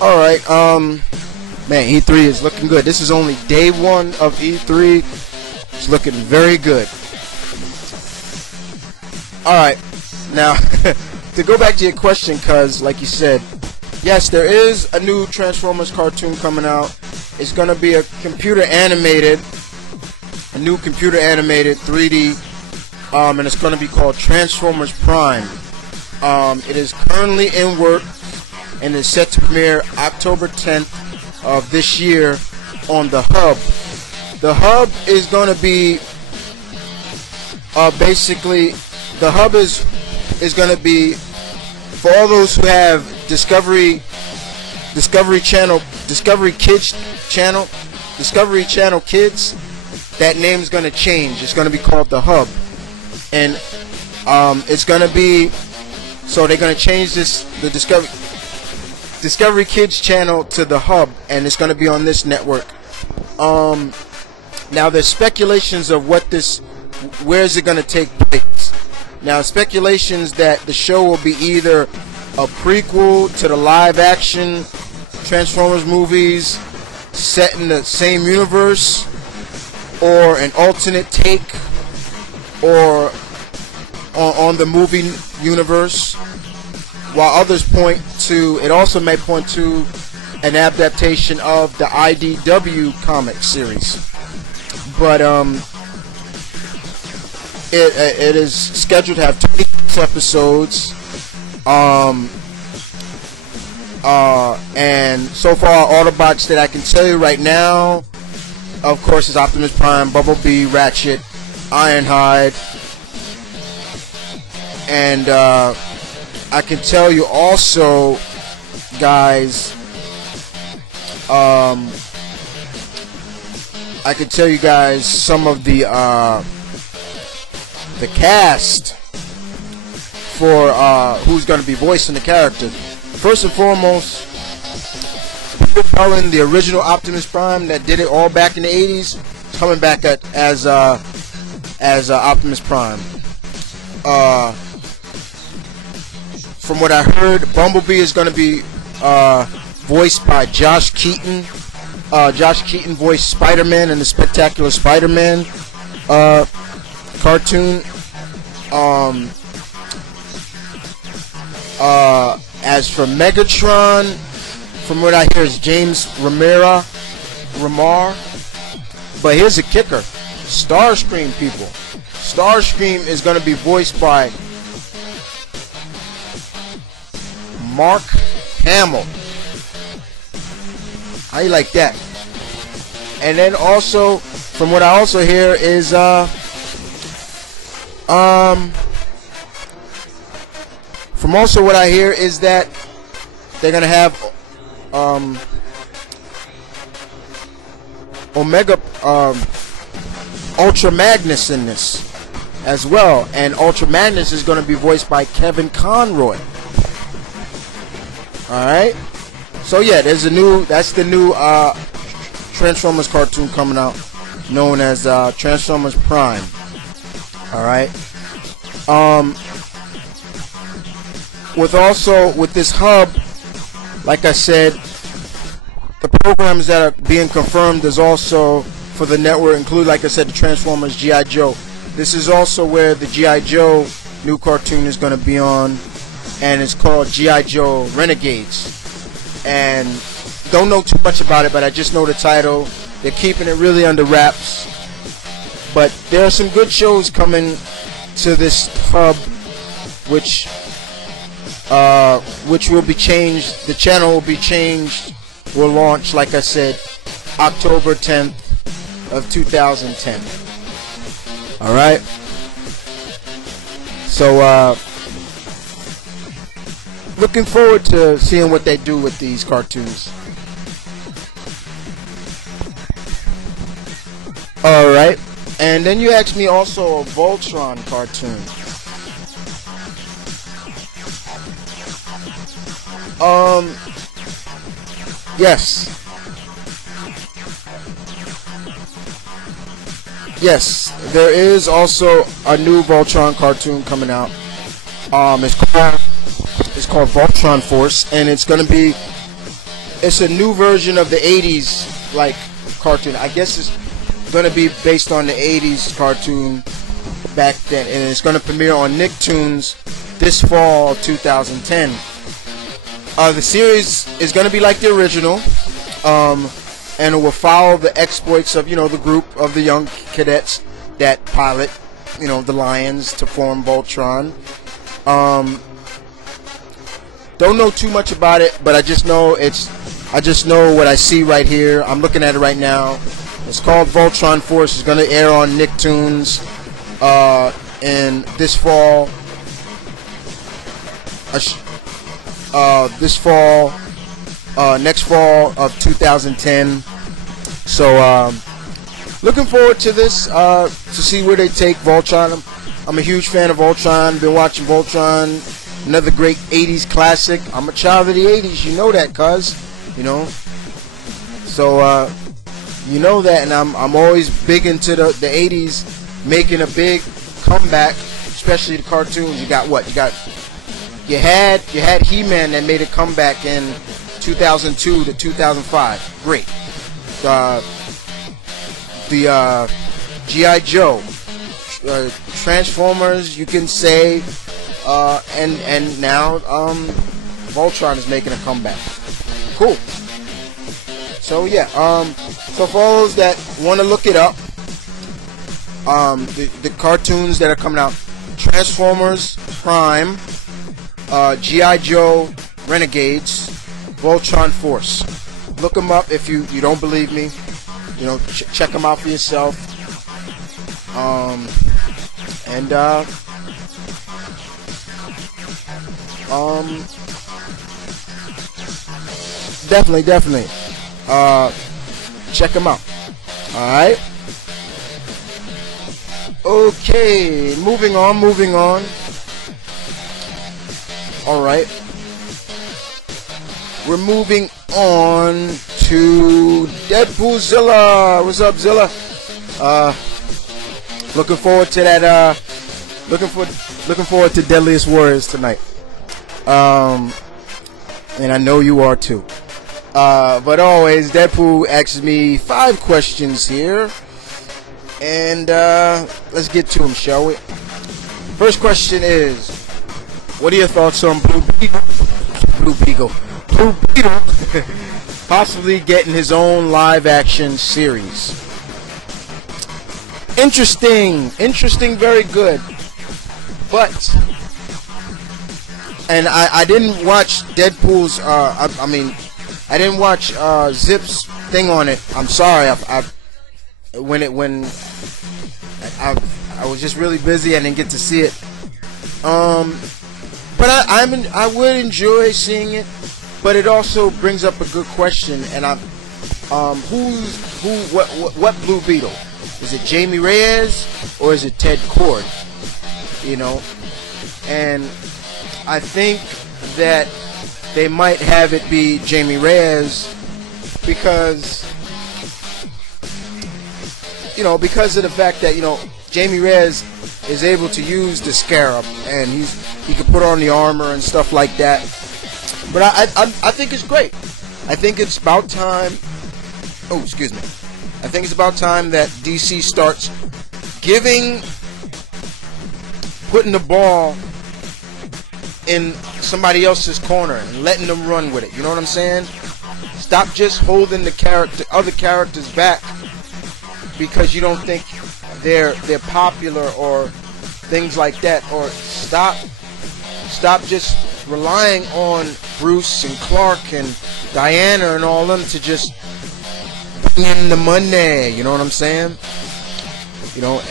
All right. Man, E3 is looking good. This is only day one of E3. It's looking very good. All right. Now, to go back to your question, cuz like you said, yes, there is a new Transformers cartoon coming out. It's gonna be a new computer animated 3D, and it's gonna be called Transformers Prime. It is currently in work and is set to premiere October 10th of this year on the Hub. The Hub is gonna be basically the Hub is gonna be for all those who have Discovery Channel Kids. That name's gonna change. It's gonna be called the Hub, and it's gonna be, so they're gonna change the Discovery Kids channel to the Hub, and it's gonna be on this network. Now there's speculations of where is it gonna take place. Now speculations that the show will be either a prequel to the live action Transformers movies set in the same universe, or an alternate take or on the movie universe, while others point to, it also may point to an adaptation of the IDW comic series. But it is scheduled to have 26 episodes, and so far Autobots that I can tell you right now, of course, is Optimus Prime, Bumblebee, Ratchet, Ironhide, and I can tell you also, guys, some of the cast for who's going to be voicing the characters. First and foremost, Peter Cullen, the original Optimus Prime that did it all back in the 80s, coming back as Optimus Prime. From what I heard, Bumblebee is going to be voiced by Josh Keaton. Josh Keaton voiced Spider-Man in the Spectacular Spider-Man cartoon. As for Megatron, from what I hear, is James Remar. But here's a kicker: Starscream, people. Starscream is going to be voiced by Mark Hamill. How you like that? And then also, from what I also hear is that they're gonna have Ultra Magnus in this as well, and Ultra Magnus is gonna be voiced by Kevin Conroy. All right. So yeah, that's the new Transformers cartoon coming out, known as Transformers Prime. All right. With this hub, like I said, the programs that are being confirmed is also for the network include, like I said, the Transformers, G.I. Joe. This is also where the G.I. Joe new cartoon is going to be on, and it's called G.I. Joe Renegades. And don't know too much about it, but I just know the title. They're keeping it really under wraps, but there are some good shows coming to this hub, which will be changed. The channel will be changed. Will launch, like I said, October 10th of 2010. All right. So looking forward to seeing what they do with these cartoons. All right. And then you asked me also a Voltron cartoon. Yes, there is also a new Voltron cartoon coming out. It's called Voltron Force, and it's going to be it's a new version of the 80s like cartoon. I guess it's going to be based on the 80s cartoon back then, and it's going to premiere on Nicktoons this fall 2010. The series is going to be like the original, and it will follow the exploits of, the group of the young cadets that pilot, the Lions to form Voltron. Don't know too much about it, but I just know what I see right here. I'm looking at it right now. It's called Voltron Force. It's going to air on Nicktoons in this fall. Next fall of 2010. So looking forward to this, to see where they take Voltron. I'm a huge fan of Voltron. Been watching Voltron, another great 80s classic. I'm a child of the 80s, you know that, cuz, So you know that, and I'm always big into the 80s making a big comeback, especially the cartoons. You got what? You had He-Man that made a comeback in 2002 to 2005. Great. The G.I. Joe, Transformers, you can say, and now Voltron is making a comeback. Cool. So yeah, so for all those that want to look it up, the cartoons that are coming out: Transformers Prime, G.I. Joe Renegades, Voltron Force. Look them up if you don't believe me. Check them out for yourself. Definitely. Check them out. Alright. Okay, moving on. Alright. We're moving on to Deadpoolzilla. What's up, Zilla? Looking forward to that. Looking forward to Deadliest Warriors tonight. And I know you are too. But always, Deadpool asks me 5 questions here, and let's get to them, shall we? First question is, what are your thoughts on Blue Beetle possibly getting his own live-action series? Interesting, very good. But, and I didn't watch Deadpool's. I didn't watch Zip's thing on it. I'm sorry. I was just really busy. I didn't get to see it. But I would enjoy seeing it. But it also brings up a good question. And what Blue Beetle? Is it Jamie Reyes or is it Ted Kord? And I think that they might have it be Jamie Reyes because of the fact that Jamie Reyes is able to use the Scarab, and he can put on the armor and stuff like that. But I think it's great. I think it's about time. Oh, excuse me. I think it's about time that DC starts putting the ball in somebody else's corner and letting them run with it. You know what I'm saying? Stop just holding the other characters back because you don't think they're popular or things like that. Or stop just relying on Bruce and Clark and Diana and all them to just bring in the money. You know what I'm saying?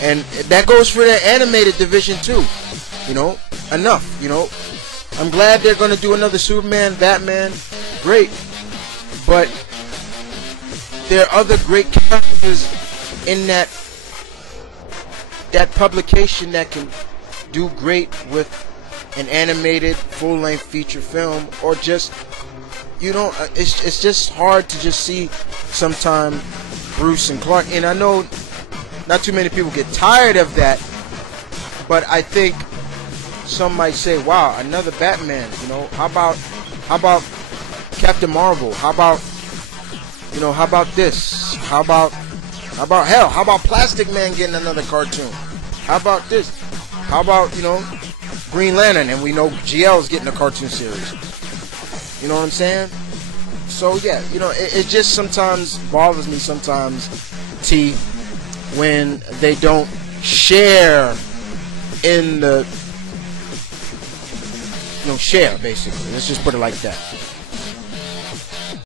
And that goes for the animated division too. Enough. I'm glad they're going to do another Superman, Batman. Great. But there are other great characters in that publication that can do great with an animated full-length feature film, or just it's just hard to just see sometime Bruce and Clark. And I know not too many people get tired of that, but I think some might say, wow, another Batman, how about Captain Marvel? How about, you know, how about this? How about hell? How about Plastic Man getting another cartoon? How about this? How about, you know, Green Lantern, and we know GL is getting a cartoon series. You know what I'm saying? So yeah, you know, it just sometimes bothers me sometimes, T, when they don't share in the, you know, share basically. Let's just put it like that.